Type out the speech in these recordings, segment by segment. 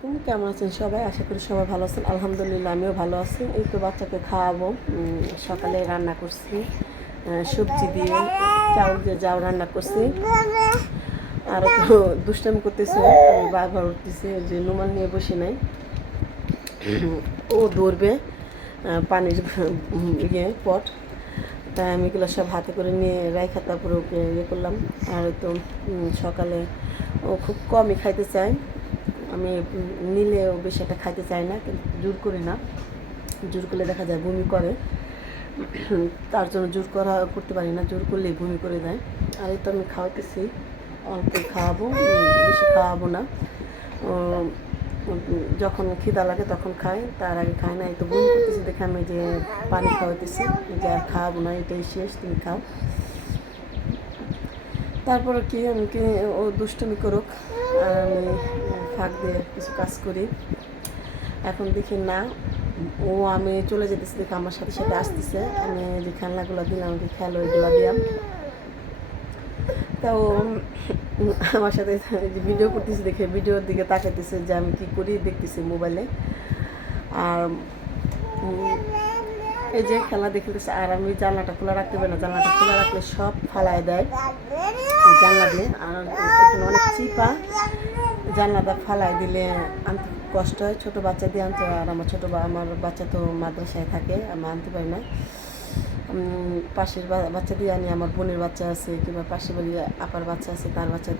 কেমন আছেন সবাই? আশা করি সবাই ভালো আছেন। আলহামদুলিল্লাহ আমিও ভালো আছি। এই তো বাচ্চাকে খাওয়াবো। সকালে রান্না করছি সবজি দিয়ে, চাউল দিয়ে যাও রান্না করছি। আর তো দুষ্টামি করতেছে, আমি বারবার উঠতেছি যে নুমান নিয়ে বসে নাই, ও ধরবে পানির পট। তাই আমি এগুলো সব হাতে করে নিয়ে রাইখা তারপরে ওকে ইয়ে করলাম। আর তো সকালে ও খুব কমই খাইতে চায়। আমি নিলেও বেশি একটা খাইতে চাই না, কিন্তু জোর করি না। জোর করলে দেখা যায় বমি করে, তার জন্য জোর করতে পারি না। জোর করলেই বমি করে দেয়। আর এই তো আমি খাওয়াইতেছি, অল্প খাওয়াবো, বেশি খাওয়াবো না। যখন খিদা লাগে তখন খায়, তার আগে খায় না। এই তো বমি করতেছি দেখে আমি যে পানি খাওয়াইতেছি, যে আর খাওয়াবো না, এটাই শেষ, তুমি খাও। তারপরে কি আমি কি ও দুষ্টুমি করুক, আর আমি ফাঁক দিয়ে কিছু কাজ করি। এখন দেখি না, আমি চলে যেতেছি দেখে আমার সাথে সাথে আসতেছে। আমি যে খেলনাগুলো দিলাম, যে খেলো এগুলো দিলাম, তা ও আমার সাথে ভিডিও করতেছি দেখে ভিডিওর দিকে তাকাইতেছে যে আমি কি করি, দেখতেছি মোবাইলে। আর এই যে খেলা দেখতেছে। আর আমি জানলাটা খোলা রাখতে পারি না, জানলাটা খোলা রাখলে সব ফালায় দেয় জানলা দিয়ে। আর এখানে অনেক চিপা, জানলাটা ফালাই দিলে আনতে কষ্ট হয়, ছোটো বাচ্চা দিয়ে আনতে হয়। আর আমার বাচ্চা তো মাদ্রাসায় থাকে, আমি আনতে পারি না। পাশের বাচ্চা দিয়ে আনি, আমার বোনের বাচ্চা আছে কিংবা পাশের বাড়ি আপার বাচ্চা আছে, তার বাচ্চা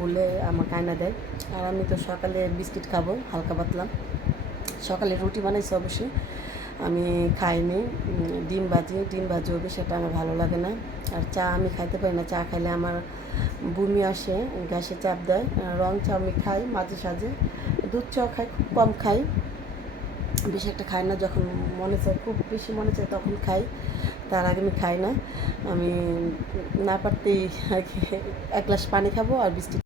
বলে আমাকে আয়না দেয়। আর আমি তো সকালে বিস্কিট খাবো হালকা পাতলা, সকালে রুটি বানাইছি অবশ্যই, আমি খাইনি। ডিম ভাজিও সেটা আমার ভালো লাগে না। আর চা আমি খাইতে পারি না, চা খাইলে আমার বমি আসে, গ্যাসে চাপ দেয়। রং চা আমি খাই মাঝে সাঝে, দুধ চা খাই, খুব কম খাই, বেশি একটা খাই না। যখন মনে চায়, খুব বেশি মনে চায় তখন খাই, তার আগে আমি খাই না। আমি না পারতেই আর কি 1 গ্লাস পানি খাবো আর বিস্কিট